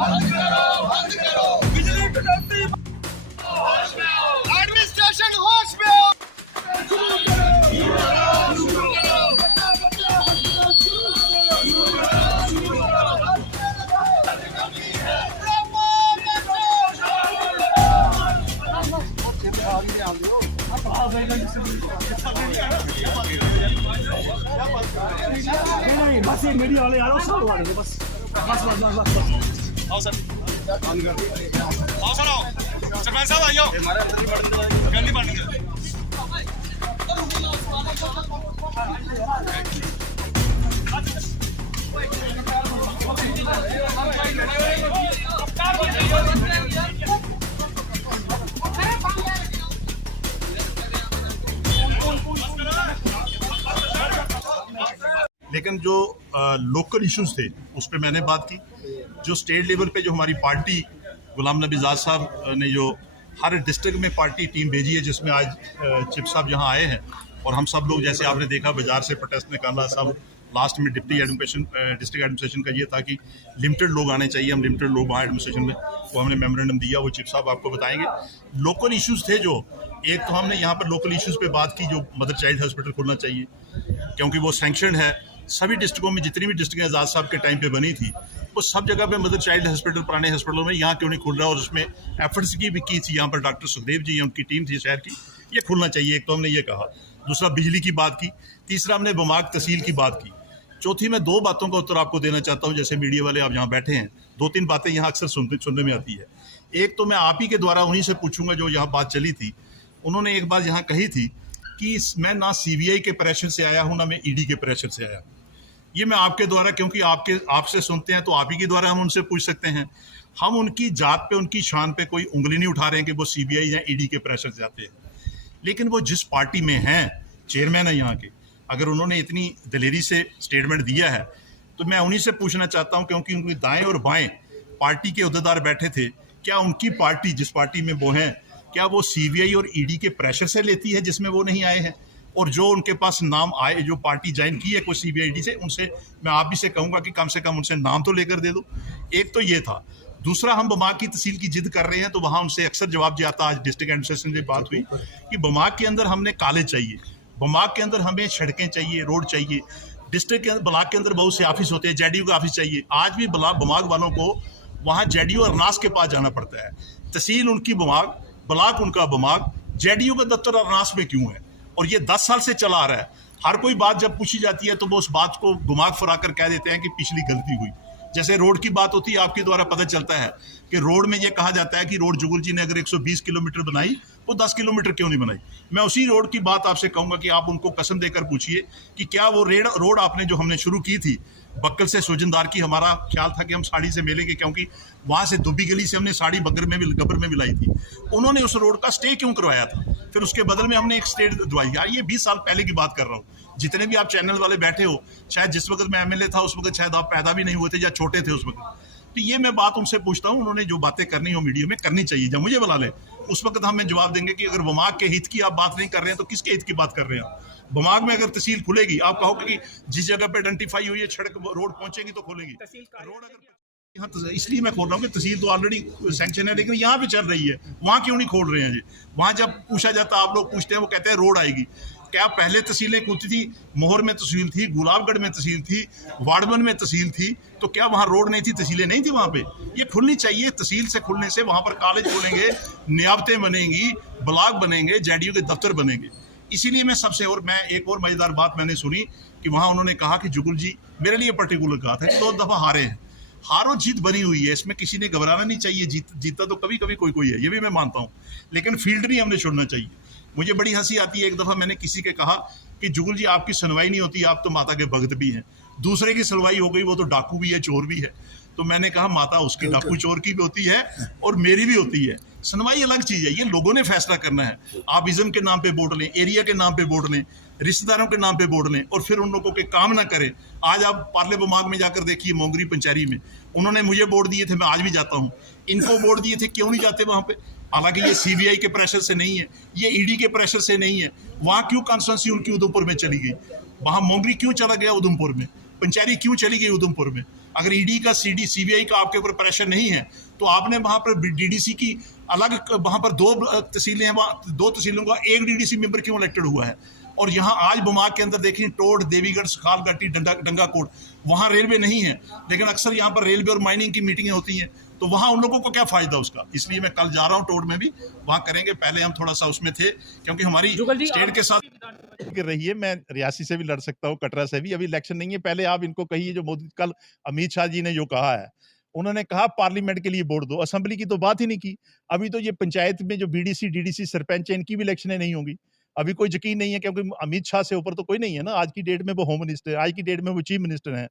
बिजली कटौती एडमिनिस्ट्रेशन होश में आओ। नहीं बस ये मीडिया वाले यार सब वाले बस बस बस बस बस आओ सर आओ सर आओ सरपंच साहब आइयो गंदी पानी लेकिन जो लोकल इश्यूज थे उस पर मैंने बात की। जो स्टेट लेवल पे जो हमारी पार्टी गुलाम नबी आज़ाद साहब ने जो हर डिस्ट्रिक्ट में पार्टी टीम भेजी है, जिसमें आज चिप साहब यहाँ आए हैं और हम सब लोग जैसे आपने देखा बाजार से प्रोटेस्ट निकाला। सब लास्ट में डिस्ट्रिक्ट एडमिनिस्ट्रेशन का ये था कि लिमिटेड लोग आने चाहिए, हम लिमिटेड लोग वहाँ एडमिनिस्ट्रेशन में, वो हमने मेमोरेंडम दिया, वो चिप साहब आपको बताएंगे। लोकल इश्यूज थे जो, एक तो हमने यहाँ पर लोकल इश्यूज पे बात की, जो मदर चाइल्ड हॉस्पिटल खुलना चाहिए क्योंकि वो सैंक्शन है। सभी डिस्ट्रिक्टों में जितनी भी डिस्ट्रिक्ट आज़ाद साहब के टाइम पे बनी थी वो सब जगह पे मदर चाइल्ड हॉस्पिटल पुराने हॉस्पिटलों में, यहाँ क्यों नहीं खुल रहा? और उसमें एफर्ट्स की भी की थी, यहाँ पर डॉक्टर सुखदेव जी उनकी टीम थी शहर की, ये खुलना चाहिए। एक तो हमने ये कहा, दूसरा बिजली की बात की, तीसरा हमने बमाक तहसील की बात की, चौथी मैं दो बातों का उत्तर आपको देना चाहता हूँ। जैसे मीडिया वाले आप यहाँ बैठे हैं, दो तीन बातें यहाँ अक्सर सुनने में आती है। एक तो मैं आप ही के द्वारा उन्हीं से पूछूंगा जो यहाँ बात चली थी। उन्होंने एक बात यहाँ कही थी कि मैं ना CBI के प्रेशर से आया हूँ ना मैं ED के प्रेशर से आया। ये मैं आपके द्वारा, क्योंकि आपसे सुनते हैं तो आप ही के द्वारा हम उनसे पूछ सकते हैं। हम उनकी जात पे, उनकी शान पे कोई उंगली नहीं उठा रहे हैं कि वो CBI या ED के प्रेशर से आते हैं, लेकिन वो जिस पार्टी में हैं, चेयरमैन है यहाँ के, अगर उन्होंने इतनी दलेरी से स्टेटमेंट दिया है तो मैं उन्हीं से पूछना चाहता हूँ, क्योंकि उनकी दाएं और बाएं पार्टी के अहदेदार बैठे थे, क्या उनकी पार्टी जिस पार्टी में वो हैं, क्या वो CBI और ED के प्रेशर से लेती है जिसमें वो नहीं आए हैं? और जो उनके पास नाम आए, जो पार्टी ज्वाइन की है कोई CBI ED से, उनसे मैं आप भी से कहूँगा कि कम से कम उनसे नाम तो लेकर दे दो। एक तो ये था। दूसरा, हम बमाक की तहसील की जिद कर रहे हैं तो वहाँ उनसे अक्सर जवाब दिया था। आज डिस्ट्रिक्ट एडमिनिस्ट्रेशन से बात हुई कि बमाक के अंदर हमने कॉलेज चाहिए, बमाक के अंदर हमें सड़कें चाहिए, रोड चाहिए। डिस्ट्रिक्ट के ब्लॉक के अंदर बहुत से ऑफिस होते हैं, JDU का ऑफिस चाहिए। आज भी बमाक वालों को वहाँ JDU और अरनास के पास जाना पड़ता है। तहसील उनकी बमाक, ब्लॉक उनका बमाक, JDU का दफ्तर अरनास में क्यों है? और ये 10 साल से चला आ रहा है। हर कोई बात जब पूछी जाती है तो वो उस बात को घुमा फिरा कर कह देते हैं कि पिछली गलती हुई। जैसे रोड की बात होती है, आपके द्वारा पता चलता है कि रोड में ये कहा जाता है कि रोड जुगल जी ने अगर 120 किलोमीटर बनाई, वो 10 किलोमीटर क्यों नहीं बनाई? मैं उसी रोड की बात आपसे कहूँगा कि आप उनको कसम देकर पूछिए कि क्या वो रोड आपने जो हमने शुरू की थी बक्कल से सुजनदार की, हमारा ख्याल था कि हम साड़ी से मिलेंगे, क्योंकि वहाँ से दुबी गली से हमने साड़ी गब्बर में भी लाई थी। उन्होंने उस रोड का स्टे क्यों करवाया था? फिर उसके बदल में हमने एक स्टेट दवाई। यार ये 20 साल पहले की बात कर रहा हूँ। जितने भी आप चैनल वाले बैठे हो, शायद जिस वक्त मैं MLA था उस वक्त शायद आप पैदा भी नहीं हुए थे या छोटे थे उस वक्त। तो ये मैं बात उनसे पूछता हूँ, उन्होंने जो बातें करनी हो मीडिया में करनी चाहिए। जब मुझे बुला ले उस वक्त हमें जवाब देंगे कि अगर बमाक के हित की आप बात नहीं कर रहे हैं तो किसके हित की बात कर रहे हैं आप? बमाक में अगर तहसील खुलेगी, आप कहोगे कि जिस जगह पे आइडेंटिफाई हुई है सड़क रोड पहुंचेगी तो खोलेगी रोड। अगर यहाँ इसलिए मैं खोल रहा हूँ कि तहसील तो ऑलरेडी सैंक्शन है, लेकिन यहाँ पे चल रही है, वहाँ क्यों नहीं खोल रहे हैं जी? वहाँ जब पूछा जाता है, आप लोग पूछते हैं, वो कहते हैं रोड आएगी। क्या पहले तहसीलें खुलती थी? मोहर में तहसील थी, गुलाबगढ़ में तहसील थी, वाड़वन में तहसील थी, तो क्या वहाँ रोड नहीं थी, तहसीलें नहीं थी वहाँ पे? ये खुलनी चाहिए। तहसील से खुलने से वहाँ पर कॉलेज खुलेंगे, नियाबतें बनेंगी, ब्लॉक बनेंगे, JDU के दफ्तर बनेंगे। इसीलिए मैं सबसे, और मैं एक और मजेदार बात मैंने सुनी कि वहाँ उन्होंने कहा कि जुगल जी, मेरे लिए पर्टिकुलर कहा था कि 2 दफ़ा हारे हैं, हार और जीत बनी हुई है, इसमें किसी ने घबराना नहीं चाहिए। जीता तो कभी कभी कोई है, ये भी मैं मानता हूँ, लेकिन फील्ड नहीं हमने छोड़ना चाहिए। मुझे बड़ी हंसी आती है, एक दफ़ा मैंने किसी के कहा कि जुगल जी आपकी सुनवाई नहीं होती, आप तो माता के भक्त भी हैं। दूसरे की सुनवाई हो गई, वो तो डाकू भी है, चोर भी है। तो मैंने कहा माता उसकी डाकू चोर की भी होती है और मेरी भी होती है। सुनवाई अलग चीज़ है, ये लोगों ने फैसला करना है। आप इज़्म के नाम पे वोट लें, एरिया के नाम पे वोट लें, रिश्तेदारों के नाम पे वोट लें और फिर उन लोगों के काम ना करें। आज आप पार्ले बमाग में जाकर देखिए, मोंगरी पंचारी में उन्होंने मुझे वोट दिए थे, मैं आज भी जाता हूँ। इनको वोट दिए थे, क्यों नहीं जाते वहाँ पे? हालांकि ये CBI के प्रेशर से नहीं है, ये ED के प्रेशर से नहीं है। वहाँ क्यों कॉन्स्टिट्यूंसी उनकी उधमपुर में चली गई? वहाँ मोंगरी क्यों चला गया उधमपुर में? पंचारी क्यों चली गई उधमपुर में? अगर ईडी का सीबीआई का आपके ऊपर प्रेशर नहीं है तो आपने वहाँ पर डीडीसी की अलग, वहाँ पर 2 तहसीलें हैं, वहाँ 2 तहसीलों का एक डीडीसी मेंबर क्यों इलेक्टेड हुआ है? और यहाँ आज बुमाग के अंदर देखिए टोड, देवीगढ़, सखालगट्टी, डंगाकोट, वहाँ रेलवे नहीं है, लेकिन अक्सर यहाँ पर रेलवे और माइनिंग की मीटिंगें होती हैं, तो वहाँ उन लोगों को क्या फ़ायदा उसका? इसलिए मैं कल जा रहा हूँ टोड में भी, वहाँ करेंगे। पहले हम थोड़ा सा उसमें थे क्योंकि हमारी स्टेट के साथ कर रही है। मैं रियासी से भी लड़ सकता हूँ, कटरा से भी, अभी इलेक्शन नहीं है। पहले आप इनको कहिए जो मोदी, कल अमित शाह जी ने जो कहा है, उन्होंने कहा पार्लियामेंट के लिए वोट दो, असेंबली की तो बात ही नहीं की। अभी तो ये पंचायत में जो बीडीसी, डीडीसी, सरपंच है, इनकी भी इलेक्शनें नहीं होंगी। अभी कोई यकीन नहीं है क्योंकि अमित शाह से ऊपर तो कोई नहीं है ना। आज की डेट में वो होम मिनिस्टर है, आज की डेट में वो चीफ मिनिस्टर हैं।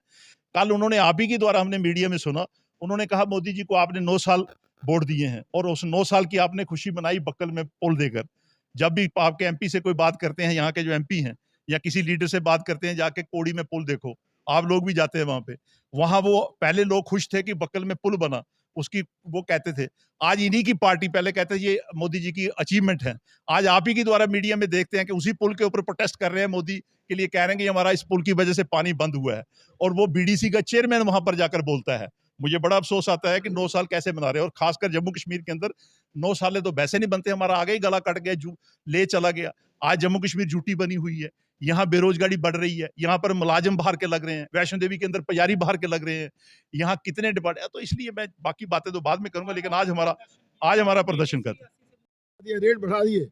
कल उन्होंने आप ही के द्वारा हमने मीडिया में सुना, उन्होंने कहा मोदी जी को आपने 9 साल वोट दिए हैं और उस 9 साल की आपने खुशी मनाई बक्कल में पुल देकर। जब भी आपके एमपी से कोई बात करते हैं, यहाँ के जो एमपी हैं या किसी लीडर से बात करते हैं, जाके कोड़ी में पुल देखो, आप लोग भी जाते हैं वहां पे, वहां वो पहले लोग खुश थे कि बक्कल में पुल बना, उसकी वो कहते थे। आज इन्हीं की पार्टी पहले कहते थे ये मोदी जी की अचीवमेंट है, आज आप ही के द्वारा मीडिया में देखते हैं कि उसी पुल के ऊपर प्रोटेस्ट कर रहे हैं, मोदी के लिए कह रहे हैं कि हमारा इस पुल की वजह से पानी बंद हुआ है, और वो बीडीसी का चेयरमैन वहां पर जाकर बोलता है। मुझे बड़ा अफसोस आता है कि 9 साल कैसे बना रहे हैं, और खासकर जम्मू कश्मीर के अंदर 9 साल तो वैसे नहीं बनते, हमारा आगे ही गला कट गया, ले चला गया। आज जम्मू कश्मीर झूठी बनी हुई है, यहाँ बेरोजगारी बढ़ रही है, यहाँ पर मुलाजिम बाहर के लग रहे हैं, वैष्णो देवी के अंदर पुजारी बाहर के लग रहे हैं, यहाँ कितने डिपार्टमेंट। तो इसलिए मैं बाकी बातें तो बाद में करूंगा, लेकिन आज हमारा प्रदर्शन करते हैं। रेट बढ़ा दिए,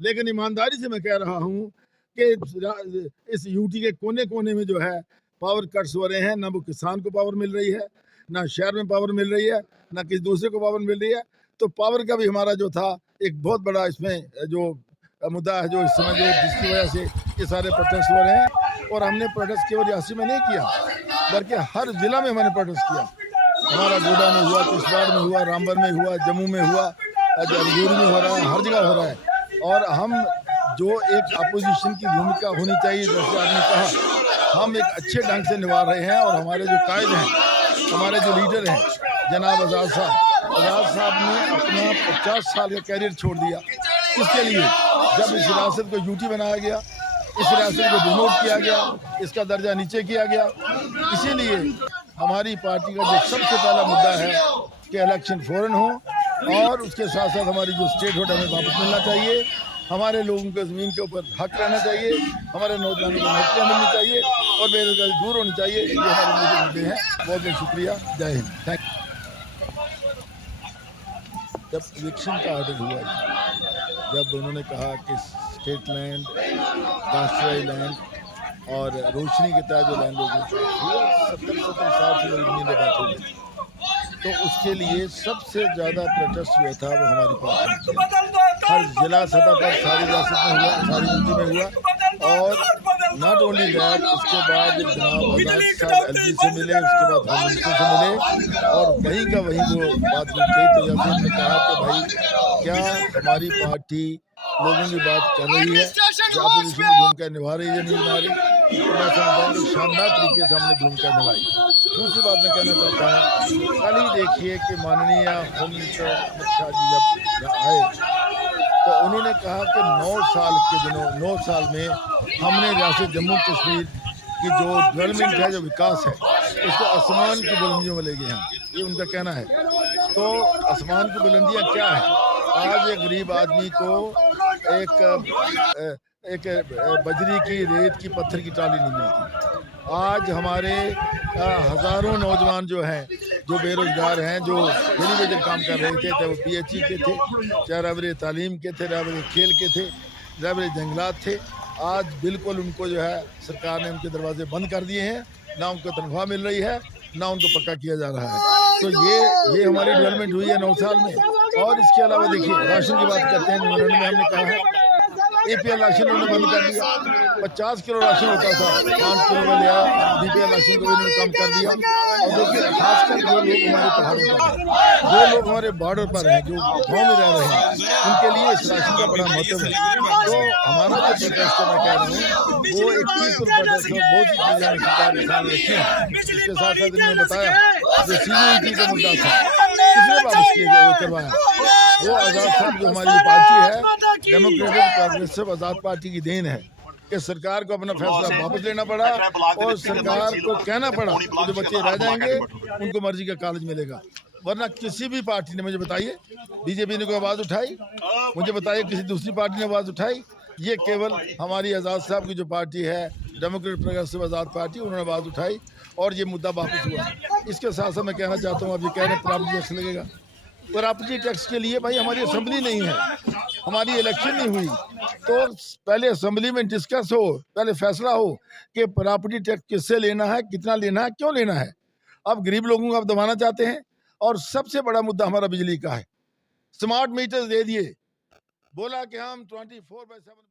लेकिन ईमानदारी से मैं कह रहा हूँ कि इस यूटी के कोने कोने में जो है पावर कट्स हो रहे हैं। ना वो किसान को पावर मिल रही है, ना शहर में पावर मिल रही है, ना किसी दूसरे को पावर मिल रही है। तो पावर का भी हमारा जो था एक बहुत बड़ा इसमें जो मुद्दा है, जो इस समय जो जिसकी वजह से ये सारे प्रोटेस्ट हो रहे हैं। और हमने प्रोटेस्ट केवल रियासी में नहीं किया, बल्कि हर जिला में हमने प्रोटेस्ट किया। हमारा गोडा में हुआ, किश्तवाड़ में हुआ, रामबन में हुआ, जम्मू में हुआ, अजमेर में हो रहा है, हर जगह हो रहा है। और हम जो एक अपोजिशन की भूमिका होनी चाहिए, जैसे आपने कहा, हम एक अच्छे ढंग से निभा रहे हैं। और हमारे जो कायद हैं, हमारे जो लीडर हैं, जनाब आज़ाद साहब ने अपना 50 साल का कैरियर छोड़ दिया। किसके लिए? जब इस रियासत को यूटी बनाया गया, इस रियासत को डिमोट किया गया, इसका दर्जा नीचे किया गया। इसीलिए हमारी पार्टी का जो सबसे पहला मुद्दा है कि इलेक्शन फ़ौरन हो, और उसके साथ साथ हमारी जो स्टेट होल्ड हमें वापस मिलना चाहिए, हमारे लोगों को ज़मीन के ऊपर हक रहना चाहिए, हमारे नौजवानों को नौकरियाँ मिलनी चाहिए और बेरोजगारी दूर होनी चाहिए। ये हमारे मुद्दे हैं। बहुत बहुत शुक्रिया। जय हिंद। Thank you. जब इलेक्शन का ऑर्डर हुआ, जब उन्होंने कहा कि स्टेट लैंड, राष्ट्रीय लैंड और रोशनी के तहत जो लैंड लोगों को 70 साल से लोग ज़मीनें बैठे हुए, तो उसके लिए सबसे ज़्यादा प्रोटेस्ट हुआ था वो हमारी पार्टी से। हर जिला सतह पर सारी रियासत में हुआ, सारी यूटी में हुआ। और नॉट ओनली दैट, उसके बाद जनाब आज़ाद साहब एलजी से मिले, उसके बाद होम मिनिस्टर से मिले, और वहीं का वहीं वो बात कही। तो जैसे उन्होंने कहा कि भाई क्या हमारी पार्टी लोगों की बात कर रही है, जो अपोजिशन की भूमिका निभा रही है, नहीं निभा रही। तो मैं समझता हूँ कि शानदार तरीके से हमने भूमिका निभाई। दूसरी बात मैं कहना चाहता हूँ, कल ही देखिए कि माननीय होम मिनिस्टर अमित शाह जी जब यहाँ आए, तो उन्होंने कहा कि 9 साल में हमने रियासत जम्मू कश्मीर की जो डेवलपमेंट है, जो विकास है, उसको आसमान की बुलंदियों में ले गए हैं। ये उनका कहना है। तो आसमान की बुलंदियाँ क्या है? आज एक गरीब आदमी को एक बजरी की, रेत की, पत्थर की टाली नहीं मिलती। आज हमारे हज़ारों नौजवान जो हैं, जो बेरोजगार हैं, जो डेली वेजर काम कर रहे थे, चाहे वो PHE के थे, चाहे रहबरे तालीम के थे, रहबरे खेल के थे, रहबरे जंगलात थे, आज बिल्कुल उनको जो है सरकार ने उनके दरवाजे बंद कर दिए हैं। ना उनको तनख्वाह मिल रही है, ना उनको पक्का किया जा रहा है। तो ये हमारी डेवलपमेंट हुई है 9 साल में। और इसके अलावा देखिए, राशन की बात करते हैं, हमने कहा है APL राशन उन्होंने बंद कर दिया। 50 किलो राशन होता था, 5 किलो में लिया। BPL राशन को भी उन्होंने कम कर दिया। और देखिए, खासकर जो लोग हमारे पहाड़ों पर हैं, जो लोग हमारे बॉर्डर पर हैं, जो गाँव में रह रहे हैं, उनके लिए इस राशन का बड़ा महत्व है। तो हमारा जो प्रोटेस्ट मैं कह रहा हूँ, वो एक पीसफुल प्रोटेस्ट है। बहुत सी चीज़ें सरकार ने सामने रखी हैं। इसके साथ साथ इन्होंने बताया जो CUET का मुद्दा था, किसने वापस करवाया? वो आज़ाद साहब, जो हमारी पार्टी है, डेमोक्रेटिक प्रोग्रेसिव आज़ाद पार्टी की देन है। कि सरकार को अपना फैसला वापस लेना पड़ा और सरकार को कहना पड़ा कि जो बच्चे रह जाएंगे उनको मर्जी का कॉलेज मिलेगा। वरना किसी भी पार्टी ने, मुझे बताइए, बीजेपी ने कोई आवाज़ उठाई? मुझे बताइए किसी दूसरी पार्टी ने आवाज़ उठाई? ये केवल हमारी आज़ाद साहब की जो पार्टी है, डेमोक्रेटिक प्रोग्रेसिव आज़ाद पार्टी, उन्होंने आवाज़ उठाई और ये मुद्दा वापस हुआ। इसके साथ साथ मैं कहना चाहता हूँ, आप ये कह रहे हैं प्रॉपर्टी टैक्स लगेगा। प्रॉपर्टी टैक्स के लिए भाई हमारी असेंबली नहीं है, हमारी इलेक्शन नहीं हुई, तो पहले असेंबली में डिस्कस हो, पहले फैसला हो कि प्रॉपर्टी टैक्स किससे लेना है, कितना लेना है, क्यों लेना है। अब गरीब लोगों को आप दबाना चाहते हैं। और सबसे बड़ा मुद्दा हमारा बिजली का है। स्मार्ट मीटर दे दिए, बोला कि हम 24/7